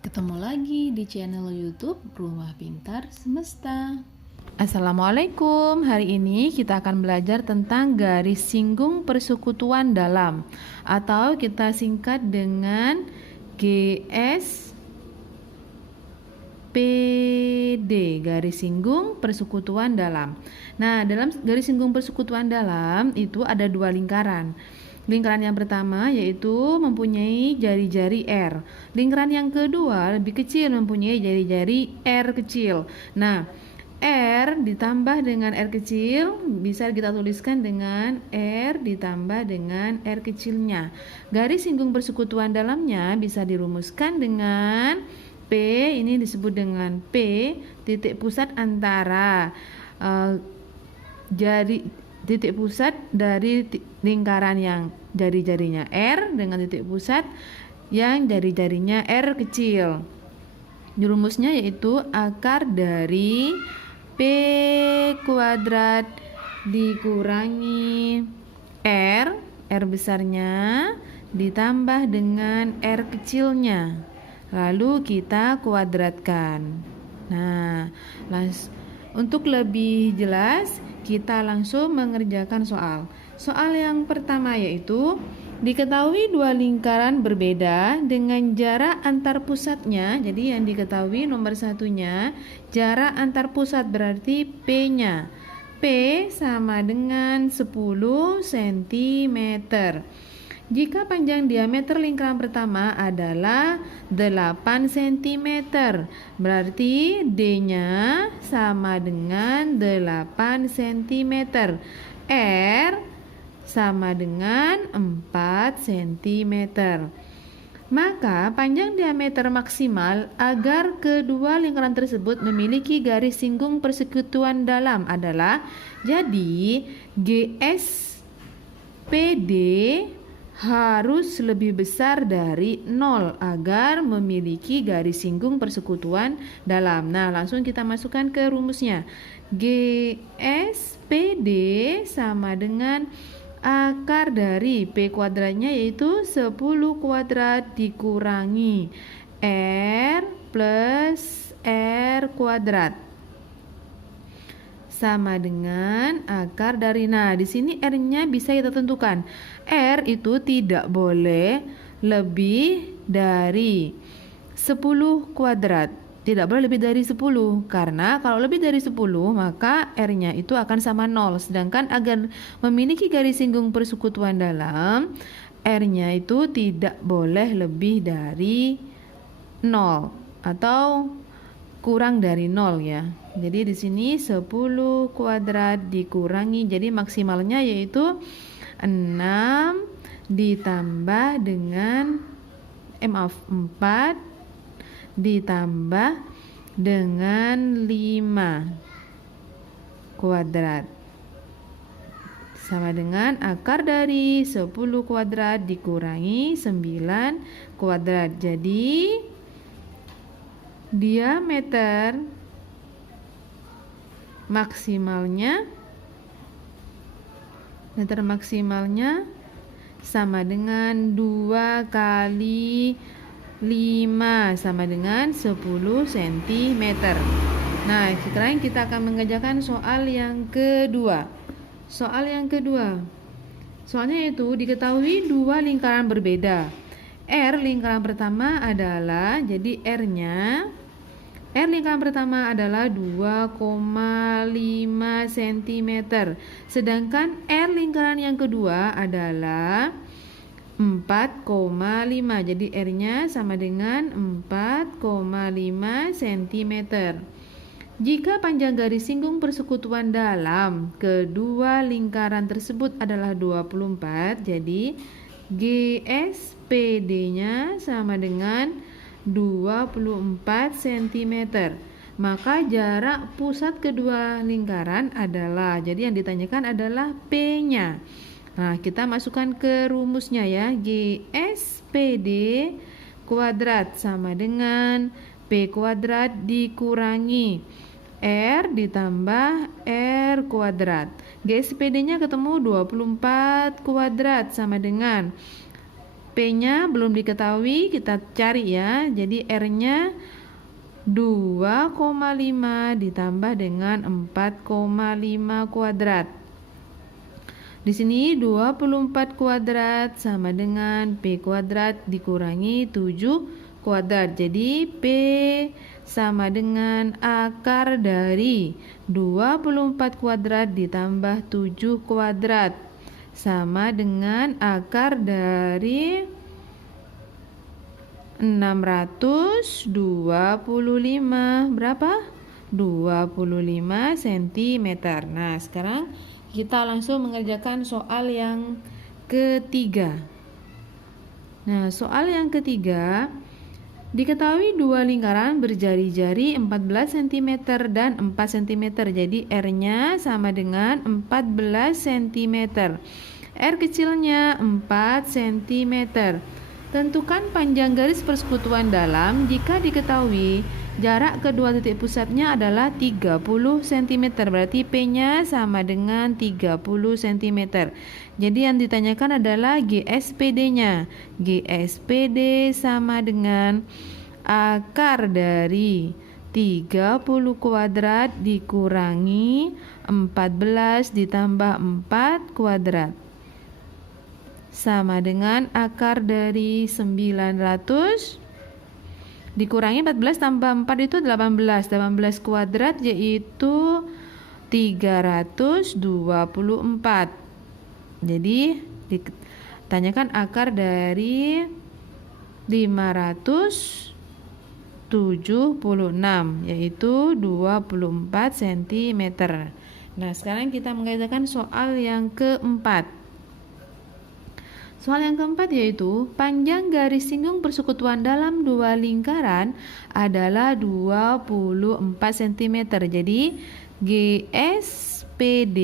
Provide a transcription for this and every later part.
Ketemu lagi di channel YouTube Rumah Pintar Semesta. Assalamualaikum. Hari ini kita akan belajar tentang garis singgung persekutuan dalam atau kita singkat dengan GSPD, garis singgung persekutuan dalam. Nah, dalam garis singgung persekutuan dalam itu ada dua lingkaran. Lingkaran yang pertama yaitu mempunyai jari-jari R. Lingkaran yang kedua lebih kecil, mempunyai jari-jari R kecil. Nah, R ditambah dengan R kecil bisa kita tuliskan dengan R ditambah dengan R kecilnya. Garis singgung persekutuan dalamnya bisa dirumuskan dengan P, ini disebut dengan P, titik pusat antara titik pusat dari lingkaran yang jari-jarinya R dengan titik pusat yang jari-jarinya R kecil. Rumusnya yaitu akar dari P kuadrat dikurangi R besarnya ditambah dengan R kecilnya. Lalu kita kuadratkan. Nah, untuk lebih jelas kita langsung mengerjakan soal. Soal yang pertama yaitu diketahui dua lingkaran berbeda dengan jarak antar pusatnya. Jadi yang diketahui nomor satunya jarak antar pusat berarti P-nya. P sama dengan 10 cm. Jika panjang diameter lingkaran pertama adalah 8 cm, berarti D-nya sama dengan 8 cm. R sama dengan 4 cm. Maka panjang diameter maksimal agar kedua lingkaran tersebut memiliki garis singgung persekutuan dalam adalah, jadi GSPD harus lebih besar dari 0 agar memiliki garis singgung persekutuan dalam. Nah, langsung kita masukkan ke rumusnya. GSPD sama dengan akar dari P kuadratnya yaitu 10 kuadrat dikurangi R plus R kuadrat sama dengan akar dari, nah di sini R-nya bisa kita tentukan. R itu tidak boleh lebih dari 10 kuadrat. Tidak boleh lebih dari 10, karena kalau lebih dari 10 maka R-nya itu akan sama 0. Sedangkan agar memiliki garis singgung persekutuan dalam, R-nya itu tidak boleh lebih dari 0 atau kurang dari 0 ya. Jadi di sini 10 kuadrat dikurangi, jadi maksimalnya yaitu 6 ditambah dengan 4 ditambah dengan 5 kuadrat sama dengan akar dari 10 kuadrat dikurangi 9 kuadrat. Jadi diameter maksimalnya sama dengan 2 kali 5 sama dengan 10 cm. Nah, sekarang kita akan mengerjakan soal yang kedua. Soalnya itu diketahui dua lingkaran berbeda. R lingkaran pertama adalah, jadi R lingkaran pertama adalah 2,5 cm. Sedangkan R lingkaran yang kedua adalah 4,5. Jadi R-nya sama dengan 4,5 cm. Jika panjang garis singgung persekutuan dalam kedua lingkaran tersebut adalah 24, jadi GSPD-nya sama dengan 24 cm. Maka jarak pusat kedua lingkaran adalah, jadi yang ditanyakan adalah P-nya. Nah, kita masukkan ke rumusnya ya. GSPD kuadrat sama dengan P kuadrat dikurangi R ditambah R kuadrat. GSPD-nya ketemu 24 kuadrat sama dengan P-nya belum diketahui, kita cari ya. Jadi R-nya 2,5 ditambah dengan 4,5 kuadrat. Di sini 24 kuadrat sama dengan P kuadrat dikurangi 7 kuadrat. Jadi P sama dengan akar dari 24 kuadrat ditambah 7 kuadrat sama dengan akar dari 625 berapa? 25 cm. Nah, sekarang kita langsung mengerjakan soal yang ketiga. Nah, soal yang ketiga, diketahui dua lingkaran berjari-jari 14 cm dan 4 cm. Jadi R-nya sama dengan 14 cm. R kecilnya 4 cm. Tentukan panjang garis persekutuan dalam jika diketahui jarak kedua titik pusatnya adalah 30 cm. Berarti P-nya sama dengan 30 cm. Jadi yang ditanyakan adalah GSPD-nya. GSPD sama dengan akar dari 30 kuadrat dikurangi 14 ditambah 4 kuadrat sama dengan akar dari 900 dikurangi 14 tambah 4 itu 18. 18 kuadrat yaitu 324. Jadi ditanyakan akar dari 576 yaitu 24 cm. Nah, sekarang kita mengerjakan soal yang keempat. Soal yang keempat yaitu panjang garis singgung persekutuan dalam dua lingkaran adalah 24 cm. Jadi GSPD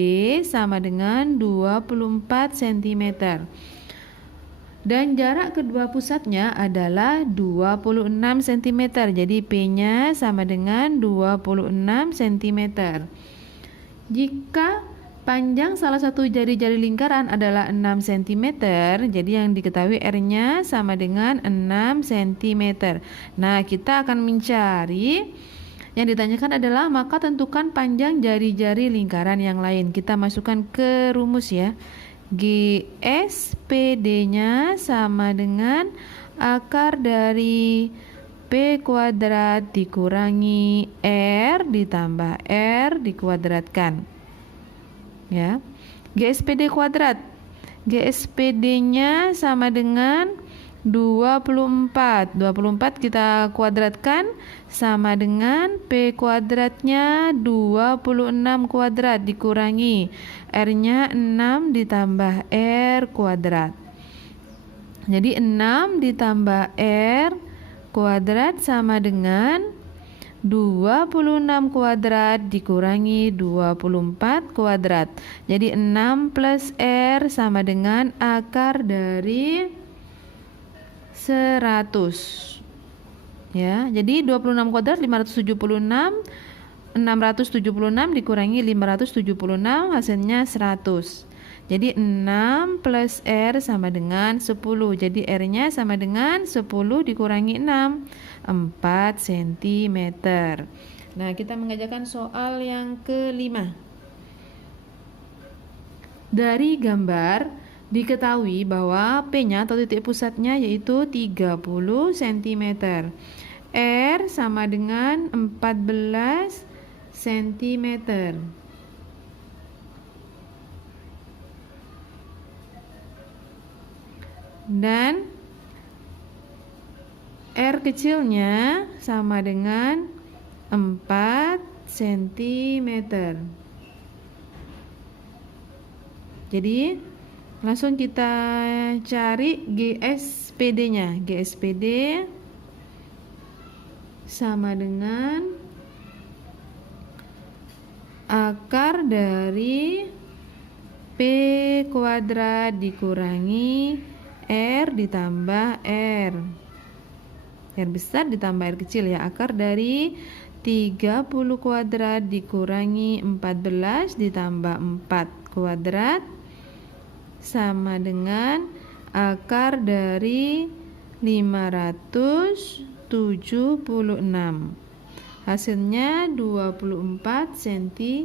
sama dengan 24 cm. Dan jarak kedua pusatnya adalah 26 cm. Jadi P-nya sama dengan 26 cm. Jika panjang salah satu jari-jari lingkaran adalah 6 cm, jadi yang diketahui R-nya sama dengan 6 cm. Nah, kita akan mencari yang ditanyakan adalah maka tentukan panjang jari-jari lingkaran yang lain. Kita masukkan ke rumus ya. GSPD-nya sama dengan akar dari P kuadrat dikurangi R ditambah R dikuadratkan. Ya, GSPD kuadrat. GSPD-nya sama dengan 24. 24 kita kuadratkan sama dengan P kuadratnya 26 kuadrat dikurangi R-nya 6 ditambah R kuadrat. Jadi 6 ditambah R kuadrat sama dengan 26 kuadrat dikurangi 24 kuadrat. Jadi 6 plus R sama dengan akar dari 100. Ya, jadi 26 kuadrat 576. 676 dikurangi 576 hasilnya 100. Jadi 6 plus R sama dengan 10. Jadi R-nya sama dengan 10 dikurangi 6, 4 cm. Nah, kita mengerjakan soal yang kelima. Dari gambar diketahui bahwa P-nya atau titik pusatnya yaitu 30 cm. R sama dengan 14 cm. Dan R kecilnya sama dengan 4 cm. Jadi langsung kita cari GSPD-nya. GSPD sama dengan akar dari P kuadrat dikurangi R ditambah R. R besar ditambah R kecil ya. Akar dari 30 kuadrat dikurangi 14 ditambah 4 kuadrat sama dengan akar dari 576. Hasilnya 24 cm.